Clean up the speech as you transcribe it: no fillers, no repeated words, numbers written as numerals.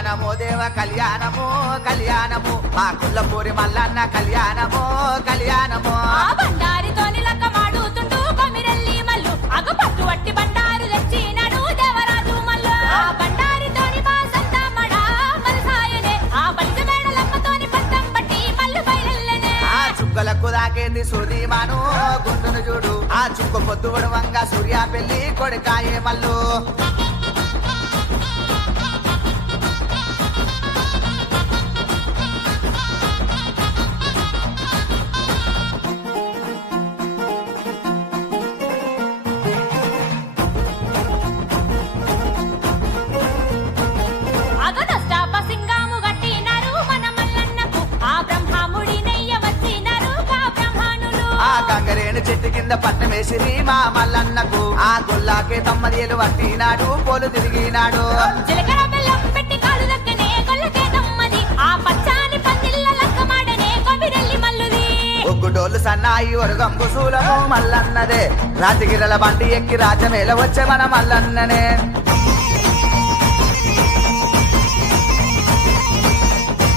కళ్యాణము దేవ కళ్యాణము కళ్యాణము మా కుల్లపూరి మల్లన్న కళ్యాణము కళ్యాణము బండారితోని లక్క మాడుతుంటూ కొమిరెల్లి మల్లు అగ పట్టు వట్టి బండారు తెచ్చినాడు దేవరాజు మల్లు ఆ బండారితోని మా సంతమడ మలసాయనే ఆ బలిజ మేడలమ్మతోని పట్టం పట్టి మల్లు బయలెల్లనే ఆ చుక్కలకు దాకేంది సూదిమాను గుండును చూడు ఆ చుక్క పొద్దు వంగా సూర్య పెళ్లి కొడుకాయే మల్లు గంగరేణు చెట్టు కింద పట్నం వేసిరి మా మల్లన్నకు ఆ గొల్లాకే తమ్మదేలు పట్టినాడు పోలు తిరిగినాడు జీలకర్ర బెల్లం పెట్టి కాలు దక్కనే గొల్లకే తమ్మది ఆ పచ్చాని పందిళ్ళ లక్కమాడనే కొమిరెల్లి మల్లుది ఒగ్గుడోళ్ళు సన్నాయి ఒరుగంబు సూలము మల్లన్నదే రాజగిరల బండి ఎక్కి రాజమేల వచ్చే మన మల్లన్ననే